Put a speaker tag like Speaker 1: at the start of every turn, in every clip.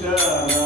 Speaker 1: Tchau.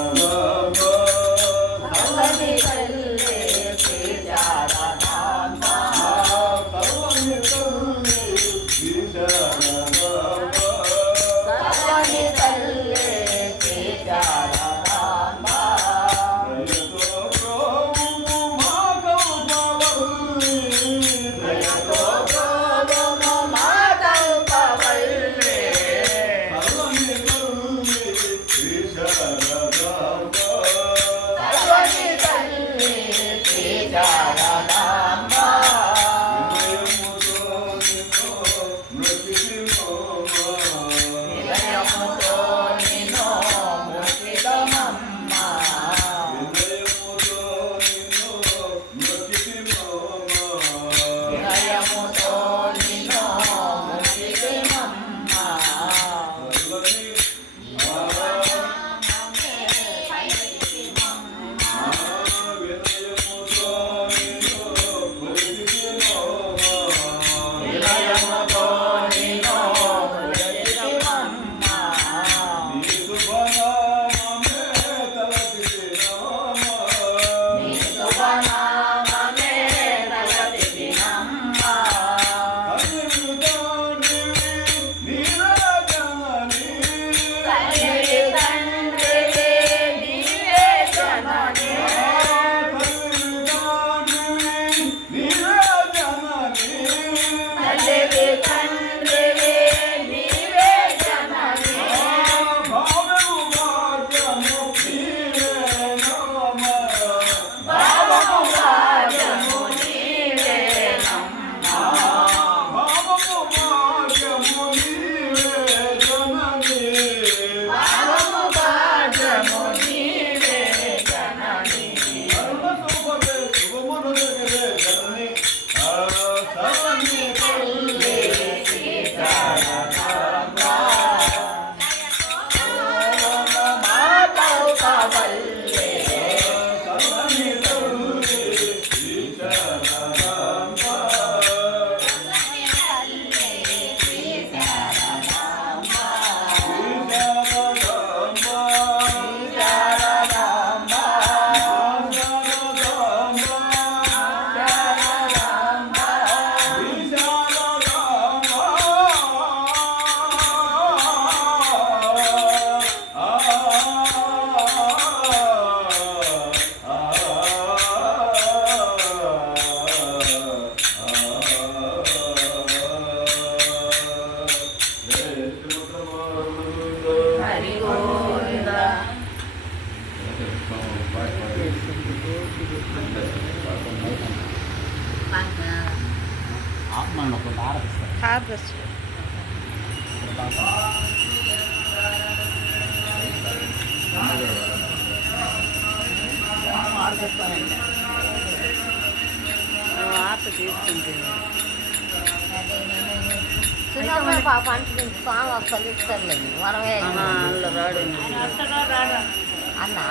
Speaker 2: Harvest ఆర్త తీసుకుంటుంది
Speaker 1: చిన్నప్పుడు పాప అంటే స్వామి వస్తారు ఇస్తారులేదు వరమే. అన్నా.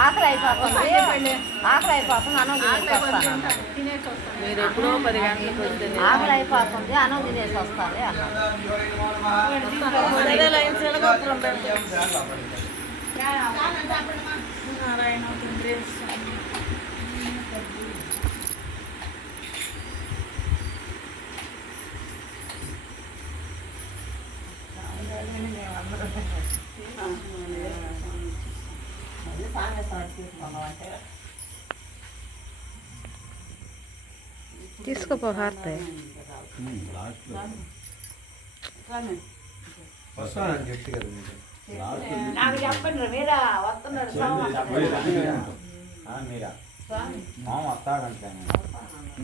Speaker 1: ఆకలి అయిపోతుంది ఆకలి అయిపోతుంది అన్నం తినేసి వస్తాను.
Speaker 2: మీరు ఎప్పుడో పది గంటలకు వస్తే
Speaker 1: ఆకలి అయిపోతుంది అన్నం తినేసి వస్తాను అన్నాడు.
Speaker 2: సరే లైన్ సెలగొత్తం తీసుకోపో హార్త
Speaker 3: వస్తానని చెప్తే కదా మీకు
Speaker 1: నాకు చెప్పండి మీరా వస్తున్నాడు
Speaker 3: మీరా మామ వస్తాడంటే